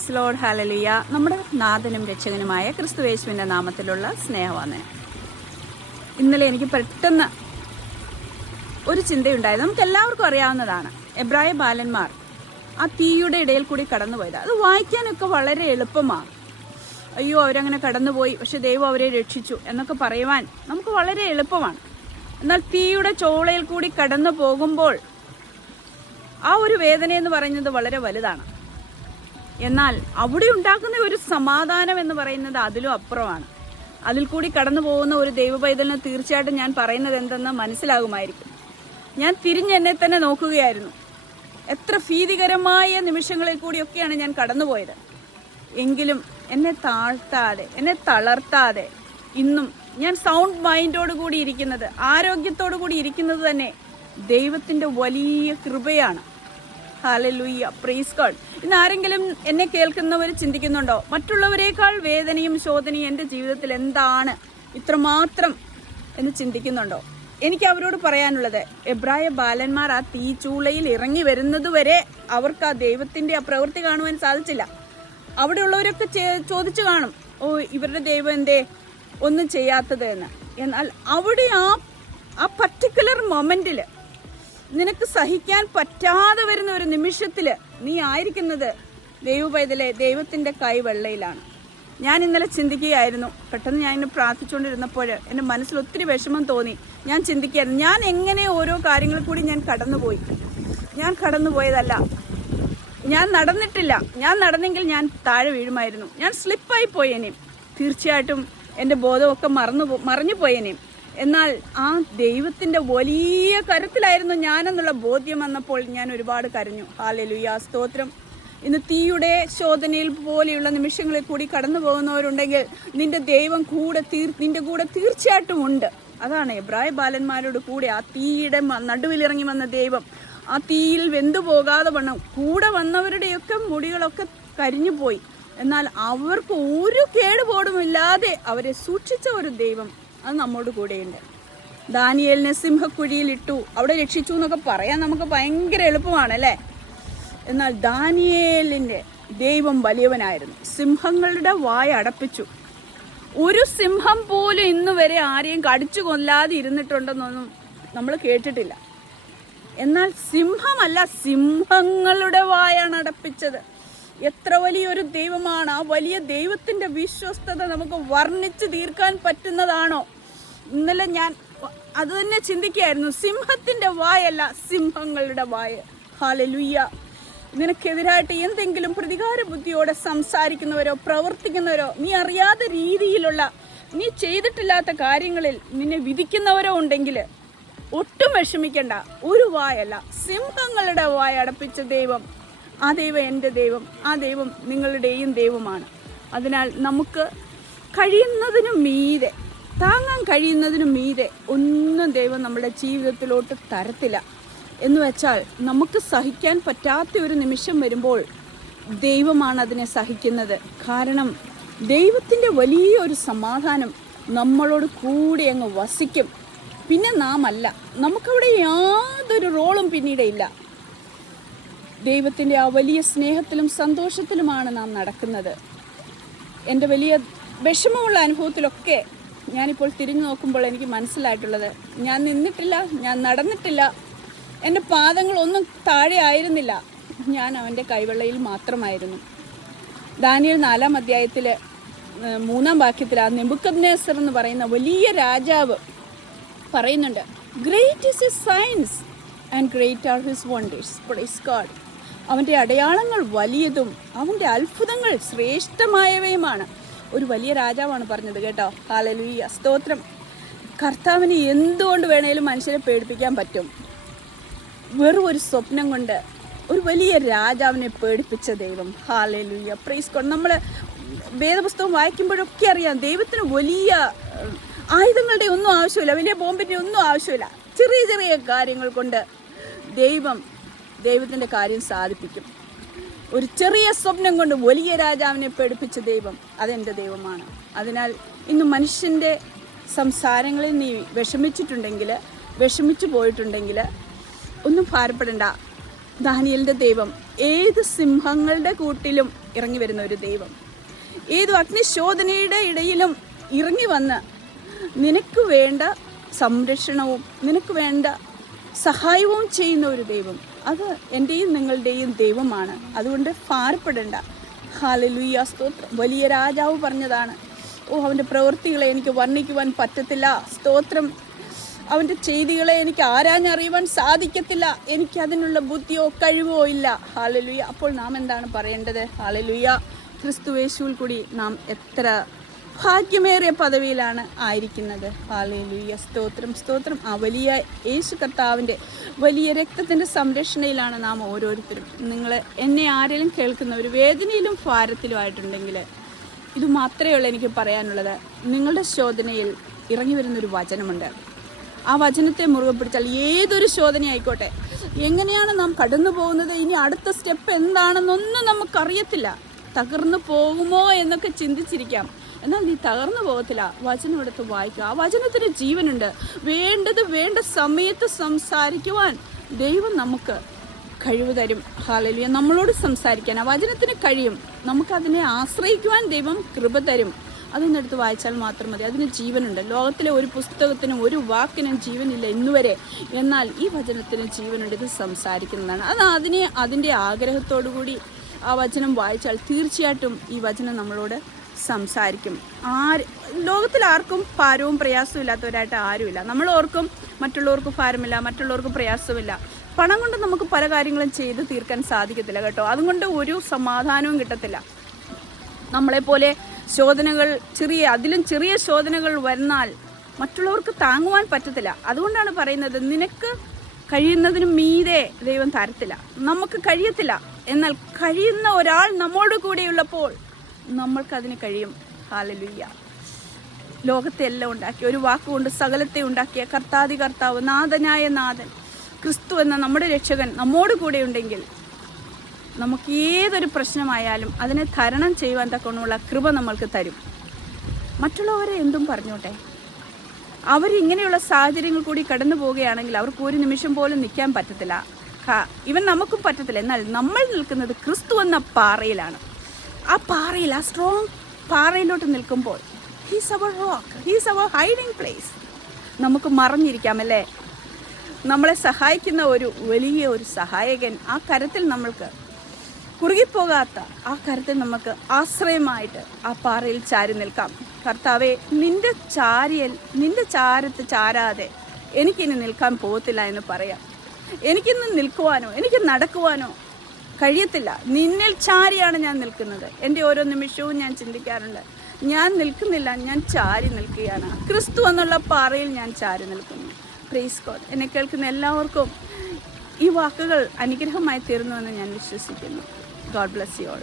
Price load ഹാലലിയ നമ്മുടെ നാഥനും രക്ഷകനുമായ ക്രിസ്തുവേശുവിന്റെ നാമത്തിലുള്ള സ്നേഹമാണ് ഇന്നലെ എനിക്ക് പെട്ടെന്ന് ഒരു ചിന്തയുണ്ടായത് നമുക്ക് എല്ലാവർക്കും അറിയാവുന്നതാണ്. എബ്രായ ബാലന്മാർ ആ തീയുടെ ഇടയിൽ കൂടി കടന്നുപോയത്. അത് വായിക്കാനൊക്കെ വളരെ എളുപ്പമാണ്. അയ്യോ അവരങ്ങനെ കടന്നുപോയി. പക്ഷെ ദൈവം അവരെ രക്ഷിച്ചു എന്നൊക്കെ പറയുവാൻ നമുക്ക് വളരെ എളുപ്പമാണ്. എന്നാൽ തീയുടെ ചോളയിൽ കൂടി കടന്നു പോകുമ്പോൾ ആ ഒരു വേദന എന്ന് പറയുന്നത് വളരെ വലുതാണ്. എന്നാൽ അവിടെ ഉണ്ടാക്കുന്ന ഒരു സമാധാനം എന്ന് പറയുന്നത് അതിലും അപ്പുറമാണ്. അതിൽ കൂടി കടന്നു പോകുന്ന ഒരു ദൈവ പൈതലിന് തീർച്ചയായിട്ടും ഞാൻ പറയുന്നത് എന്തെന്ന് മനസ്സിലാകുമായിരിക്കും. ഞാൻ തിരിഞ്ഞ് എന്നെ തന്നെ നോക്കുകയായിരുന്നു. എത്ര ഭീതികരമായ നിമിഷങ്ങളിൽ കൂടിയൊക്കെയാണ് ഞാൻ കടന്നുപോയത്. എങ്കിലും എന്നെ താഴ്ത്താതെ എന്നെ തളർത്താതെ ഇന്നും ഞാൻ സൗണ്ട് മൈൻഡോട് കൂടി ഇരിക്കുന്നത് ആരോഗ്യത്തോടു കൂടി ഇരിക്കുന്നത് തന്നെ ദൈവത്തിന്റെ വലിയ കൃപയാണ്. ഹാലലുയ്യ പ്രീസ് ഗോഡ് ഇന്ന് ആരെങ്കിലും എന്നെ കേൾക്കുന്നവർ ചിന്തിക്കുന്നുണ്ടോ? മറ്റുള്ളവരെക്കാൾ വേദനയും ശോധനയും എന്റെ ജീവിതത്തിൽ എന്താണ്? ഇത്രമാത്രം എന്ന് ചിന്തിക്കുന്നുണ്ടോ? എനിക്ക് അവരോട് പറയാനുള്ളത് എബ്രായ ബാലന്മാർ ആ തീച്ചൂളയിൽ ഇറങ്ങി വരുന്നതുവരെ അവർക്ക് ആ ദൈവത്തിന്റെ ആ പ്രവൃത്തി കാണുവാൻ സാധിച്ചില്ല. അവിടെയുള്ളവരൊക്കെ ചോദിച്ചു കാണും ഓ ഇവരുടെ ദൈവം എന്തേ? ഒന്നും ചെയ്യാത്തത് എന്ന്. എന്നാൽ അവിടെ ആ ആ പർട്ടിക്കുലർ മൊമെന്റിൽ നിനക്ക് സഹിക്കാൻ പറ്റാതെ വരുന്ന ഒരു നിമിഷത്തിൽ നീ ആയിരിക്കുന്നത് ദൈവപൈതലെ ദൈവത്തിന്റെ കൈ വെള്ളയിലാണ്. ഞാൻ ഇന്നലെ ചിന്തിക്കുകയായിരുന്നു. പെട്ടെന്ന് ഞാൻ ഇന്ന് പ്രാർത്ഥിച്ചുകൊണ്ടിരുന്നപ്പോൾ എന്റെ മനസ്സിൽ ഒത്തിരി വിഷമം തോന്നി. ഞാൻ ചിന്തിക്കുകയായിരുന്നു ഞാൻ എങ്ങനെ ഓരോ കാര്യങ്ങൾ കൂടി ഞാൻ കടന്നുപോയി? ഞാൻ കടന്നുപോയതല്ല. ഞാൻ നടന്നിട്ടില്ല. ഞാൻ നടന്നെങ്കിൽ ഞാൻ താഴെ വീഴുമായിരുന്നു. ഞാൻ സ്ലിപ്പായി പോയേനേയും തീർച്ചയായിട്ടും എന്റെ ബോധമൊക്കെ മറന്നു മറിഞ്ഞു മറഞ്ഞു പോയേനേം. എന്നാൽ ആ ദൈവത്തിന്റെ വലിയ കരുത്തിലായിരുന്നു ഞാനെന്നുള്ള ബോധ്യം വന്നപ്പോൾ ഞാൻ ഒരുപാട് കരഞ്ഞു. ഹാലലുയ സ്തോത്രം. ഇന്ന് തീയുടെ ശോധനയിൽ പോലെയുള്ള നിമിഷങ്ങളിൽ കൂടി കടന്നു പോകുന്നവരുണ്ടെങ്കിൽ നിന്റെ ദൈവം കൂടെ തീർ നിന്റെ കൂടെ തീർച്ചയായിട്ടും ഉണ്ട്. അതാണ് എബ്രായ ബാലന്മാരോട് കൂടെ ആ തീയുടെ നടുവിലിറങ്ങി വന്ന ദൈവം. ആ തീയിൽ വെന്തു പോകാതെ വണ്ണം കൂടെ വന്നവരുടെയൊക്കെ മുടികളൊക്കെ കരിഞ്ഞു പോയി. എന്നാൽ അവർക്ക് ഒരു കേടുപോടുമില്ലാതെ അവരെ സൂക്ഷിച്ച ഒരു ദൈവം അത് നമ്മോട് കൂടെയുണ്ട്. ദാനിയേലിനെ സിംഹക്കുഴിയിൽ ഇട്ടു. അവിടെ രക്ഷിച്ചു എന്നൊക്കെ പറയാൻ നമുക്ക് ഭയങ്കര എളുപ്പമാണ് അല്ലേ? എന്നാൽ ദാനിയേലിന്റെ ദൈവം വലിയവനായിരുന്നു. സിംഹങ്ങളുടെ വായ അടപ്പിച്ചു. ഒരു സിംഹം പോലും ഇന്ന് വരെ ആരെയും കടിച്ചു കൊല്ലാതെ ഇരുന്നിട്ടുണ്ടെന്നൊന്നും നമ്മൾ കേട്ടിട്ടില്ല. എന്നാൽ സിംഹമല്ല സിംഹങ്ങളുടെ വായാണ് അടപ്പിച്ചത്. എത്ര വലിയൊരു ദൈവമാണ് ആ വലിയ ദൈവത്തിന്റെ വിശ്വസ്തത നമുക്ക് വർണിച്ച് തീർക്കാൻ പറ്റുന്നതാണോ? ഇന്നലെ ഞാൻ അത് തന്നെ ചിന്തിക്കുകയായിരുന്നു. സിംഹത്തിന്റെ വായല്ല സിംഹങ്ങളുടെ വായ. ഹാലലുയ്യ നിനക്കെതിരായിട്ട് എന്തെങ്കിലും പ്രതികാര ബുദ്ധിയോടെ സംസാരിക്കുന്നവരോ പ്രവർത്തിക്കുന്നവരോ നീ അറിയാത്ത രീതിയിലുള്ള നീ ചെയ്തിട്ടില്ലാത്ത കാര്യങ്ങളിൽ നിന്നെ വിധിക്കുന്നവരോ ഉണ്ടെങ്കിൽ ഒട്ടും വിഷമിക്കണ്ട. ഒരു വായല്ല. സിംഹങ്ങളുടെ വായ അടപ്പിച്ച ദൈവം ആ ദൈവം എന്റെ ദൈവം ആ ദൈവം നിങ്ങളുടെയും ദൈവമാണ്. അതിനാൽ നമുക്ക് കഴിയുന്നതിനും മീതെ താങ്ങാൻ കഴിയുന്നതിനും മീതെ ഒന്നും ദൈവം നമ്മുടെ ജീവിതത്തിലോട്ട് തരത്തില്ല. എന്ന് വെച്ചാൽ നമുക്ക് സഹിക്കാൻ പറ്റാത്ത ഒരു നിമിഷം വരുമ്പോൾ ദൈവമാണ് അതിനെ സഹിക്കുന്നത്. കാരണം ദൈവത്തിന്റെ വലിയൊരു സമാധാനം നമ്മളോട് കൂടി അങ്ങ് വസിക്കും. പിന്നെ നാം അല്ല നമുക്കവിടെ യാതൊരു റോളും പിന്നീട് ഇല്ല. ദൈവത്തിന്റെ ആ വലിയ സ്നേഹത്തിലും സന്തോഷത്തിലുമാണ് നാം നടക്കുന്നത്. എന്റെ വലിയ വിഷമമുള്ള അനുഭവത്തിലൊക്കെ ഞാനിപ്പോൾ തിരിഞ്ഞു നോക്കുമ്പോൾ എനിക്ക് മനസ്സിലായിട്ടുള്ളത് ഞാൻ നിന്നിട്ടില്ല ഞാൻ നടന്നിട്ടില്ല എന്റെ പാദങ്ങളൊന്നും താഴെ ആയിരുന്നില്ല ഞാൻ അവന്റെ കൈവെള്ളയിൽ മാത്രമായിരുന്നു. ദാനിയൽ നാലാം അധ്യായത്തിൽ മൂന്നാം വാക്യത്തിൽ ആ നെബുക്കബ്നേസർ എന്ന് പറയുന്ന വലിയ രാജാവ് പറയുന്നുണ്ട് great is a science and great are his wonders praise God അവന്റെ അടയാളങ്ങൾ വലിയതും അവന്റെ അത്ഭുതങ്ങൾ ശ്രേഷ്ഠമായവയുമാണ്. ഒരു വലിയ രാജാവാണ് പറഞ്ഞത് കേട്ടോ. ഹാലലുയ്യ സ്തോത്രം. കർത്താവിന് എന്തുകൊണ്ട് വേണേലും മനുഷ്യരെ പേടിപ്പിക്കാൻ പറ്റും? വെറും ഒരു സ്വപ്നം കൊണ്ട് ഒരു വലിയ രാജാവിനെ പേടിപ്പിച്ച ദൈവം. ഹാലലുയ്യ പ്രൈസ് കൊണ്ട് നമ്മൾ വേദപുസ്തകം വായിക്കുമ്പോഴൊക്കെ അറിയാം ദൈവത്തിന് വലിയ ആയുധങ്ങളുടെ ഒന്നും ആവശ്യമില്ല വലിയ ബോംബിന്റെ ഒന്നും ആവശ്യമില്ല. ചെറിയ ചെറിയ കാര്യങ്ങൾ കൊണ്ട് ദൈവം ദൈവത്തിന്റെ കാര്യം സാധിപ്പിക്കും. ഒരു ചെറിയ സ്വപ്നം കൊണ്ട് വലിയ രാജാവിനെ പേടിപ്പിച്ച ദൈവം അതെന്റെ ദൈവമാണ്. അതിനാൽ ഇന്ന് മനുഷ്യന്റെ സംസാരങ്ങളിൽ നീ വിഷമിച്ചിട്ടുണ്ടെങ്കിൽ വിഷമിച്ചു പോയിട്ടുണ്ടെങ്കിൽ ഒന്നും ഭാരപ്പെടേണ്ട. ദാനിയലിന്റെ ദൈവം ഏത് സിംഹങ്ങളുടെ കൂട്ടിലും ഇറങ്ങി വരുന്ന ഒരു ദൈവം. ഏതു അഗ്നിശോധനയുടെ ഇടയിലും ഇറങ്ങി വന്ന് നിനക്ക് വേണ്ട സംരക്ഷണവും നിനക്ക് വേണ്ട സഹായവും ചെയ്യുന്ന ഒരു ദൈവം. അത് എന്റെയും നിങ്ങളുടെയും ദൈവമാണ്. അതുകൊണ്ട് ഭാരപ്പെടേണ്ട. ഹാലലുയ്യ സ്തോത്രം. വലിയ രാജാവ് പറഞ്ഞതാണ് ഓ അവന്റെ പ്രവൃത്തികളെ എനിക്ക് വർണിക്കുവാൻ പറ്റത്തില്ല. സ്തോത്രം. അവന്റെ ചെയ്തികളെ എനിക്ക് ആരാഞ്ഞറിയുവാൻ സാധിക്കത്തില്ല. എനിക്ക് അതിനുള്ള ബുദ്ധിയോ കഴിവോ ഇല്ല. ഹാലലുയ്യ അപ്പോൾ നാം എന്താണ് പറയേണ്ടത്? ഹാലലുയ്യ ക്രിസ്തുവേശുവിൽ കൂടി നാം എത്ര ഭാഗ്യമേറിയ പദവിയിലാണ് ആയിരിക്കുന്നത്. ഹാലയിലൂയ സ്തോത്രം സ്തോത്രം. ആ വലിയ യേശു കർത്താവിന്റെ വലിയ രക്തത്തിന്റെ സംരക്ഷണയിലാണ് നാം ഓരോരുത്തരും. നിങ്ങൾ എന്നെ ആരെങ്കിലും കേൾക്കുന്നവർ വേദനയിലും ഭാരത്തിലും ആയിട്ടുണ്ടെങ്കിൽ ഇത് മാത്രമേ ഉള്ളൂ എനിക്ക് പറയാനുള്ളത്. നിങ്ങളുടെ ശോധനയിൽ ഇറങ്ങി വരുന്നൊരു വചനമുണ്ട്. ആ വചനത്തെ മുറുകെ പിടിച്ചാൽ ഏതൊരു ശോധന ആയിക്കോട്ടെ എങ്ങനെയാണ് നാം കടന്നു പോകുന്നത് ഇനി അടുത്ത സ്റ്റെപ്പ് എന്താണെന്നൊന്നും നമുക്കറിയത്തില്ല. തകർന്നു പോകുമോ എന്നൊക്കെ ചിന്തിച്ചിരിക്കാം. എന്നാൽ നീ തകർന്നു പോകത്തില്ല. വചനം എടുത്ത് വായിക്കുക. ആ വചനത്തിന് ജീവനുണ്ട്. വേണ്ടത് വേണ്ട സമയത്ത് സംസാരിക്കുവാൻ ദൈവം നമുക്ക് കഴിവ് തരും. ഹാലലിയ നമ്മളോട് സംസാരിക്കാൻ. ആ വചനത്തിന് കഴിയും. നമുക്കതിനെ ആശ്രയിക്കുവാൻ ദൈവം കൃപ തരും. അതൊന്നെടുത്ത് വായിച്ചാൽ മാത്രം മതി. അതിന് ജീവനുണ്ട്. ലോകത്തിലെ ഒരു പുസ്തകത്തിനും ഒരു വാക്കിനും ജീവനില്ല ഇന്നുവരെ. എന്നാൽ ഈ വചനത്തിന് ജീവനുണ്ട്. ഇത് സംസാരിക്കുന്നതാണ്. അത് അതിനെ അതിന്റെ ആഗ്രഹത്തോടു കൂടി ആ വചനം വായിച്ചാൽ തീർച്ചയായിട്ടും ഈ വചനം നമ്മളോട് സംസാരിക്കും. ആര് ലോകത്തിൽ ആർക്കും ഭാരവും പ്രയാസവും ഇല്ലാത്തവരായിട്ട് ആരുമില്ല. നമ്മൾ ഓർക്കും മറ്റുള്ളവർക്ക് ഭാരമില്ല മറ്റുള്ളവർക്ക് പ്രയാസമില്ല പണം കൊണ്ട് നമുക്ക് പല കാര്യങ്ങളും ചെയ്ത് തീർക്കാൻ സാധിക്കത്തില്ല കേട്ടോ. അതുകൊണ്ട് ഒരു സമാധാനവും കിട്ടത്തില്ല. നമ്മളെപ്പോലെ ശോധനകൾ ചെറിയ അതിലും ചെറിയ ശോധനകൾ വന്നാൽ മറ്റുള്ളവർക്ക് താങ്ങുവാൻ പറ്റത്തില്ല. അതുകൊണ്ടാണ് പറയുന്നത് നിനക്ക് കഴിയുന്നതിന് മീതെ ദൈവം തരത്തില്ല. നമുക്ക് കഴിയത്തില്ല. എന്നാൽ കഴിയുന്ന ഒരാൾ നമ്മോട് കൂടെയുള്ളപ്പോൾ നമ്മൾക്കതിന് കഴിയും. ഹാലലുയ്യ ലോകത്തെ എല്ലാം ഉണ്ടാക്കി. ഒരു വാക്കുകൊണ്ട് സകലത്തെ ഉണ്ടാക്കിയ കർത്താതി കർത്താവ് നാഥനായ നാഥൻ ക്രിസ്തു എന്ന നമ്മുടെ രക്ഷകൻ നമ്മോട് കൂടെ ഉണ്ടെങ്കിൽ നമുക്ക് ഏതൊരു പ്രശ്നമായാലും അതിനെ തരണം ചെയ്യുവാൻ തക്കണമുള്ള കൃപ നമ്മൾക്ക് തരും. മറ്റുള്ളവരെ എന്തും പറഞ്ഞോട്ടെ. അവരിങ്ങനെയുള്ള സാഹചര്യങ്ങൾ കൂടി കടന്നു പോവുകയാണെങ്കിൽ അവർക്ക് ഒരു നിമിഷം പോലും നിൽക്കാൻ പറ്റത്തില്ല. ഇവൻ നമുക്കും പറ്റത്തില്ല. എന്നാൽ നമ്മൾ നിൽക്കുന്നത് ക്രിസ്തു എന്ന പാറയിലാണ്. ആ പാറയിൽ ആ സ്ട്രോങ് പാറയിലോട്ട് നിൽക്കുമ്പോൾ he's our rock he's our hiding place നമുക്ക് മറഞ്ഞിരിക്കാമല്ലേ? നമ്മളെ സഹായിക്കുന്ന ഒരു വലിയ ഒരു സഹായകൻ ആ കരത്തിൽ നമ്മൾക്ക് കുറുകിപ്പോകാത്ത ആ കരത്തിൽ നമുക്ക് ആശ്രയമായിട്ട് ആ പാറയിൽ ചാരി നിൽക്കാം. കർത്താവെ നിന്റെ ചാരിയൽ നിന്റെ ചാരത്ത് ചാരാതെ എനിക്കിനി നിൽക്കാൻ പോകത്തില്ല എന്ന് പറയാം. എനിക്കിന്ന് നിൽക്കുവാനോ എനിക്ക് നടക്കുവാനോ കഴിയത്തില്ല. നിന്നിൽ ചാരിയാണ് ഞാൻ നിൽക്കുന്നത്. എന്റെ ഓരോ നിമിഷവും ഞാൻ ചിന്തിക്കാറുണ്ട്. ഞാൻ നിൽക്കുന്നില്ല ഞാൻ ചാരി നിൽക്കുകയാണ്. ക്രിസ്തു എന്നുള്ള പാറയിൽ ഞാൻ ചാരി നിൽക്കുന്നു. പ്രീസ് ഗോഡ് എന്നെ കേൾക്കുന്ന എല്ലാവർക്കും ഈ വാക്കുകൾ അനുഗ്രഹമായി തീർന്നുവെന്ന് ഞാൻ വിശ്വസിക്കുന്നു. God bless you all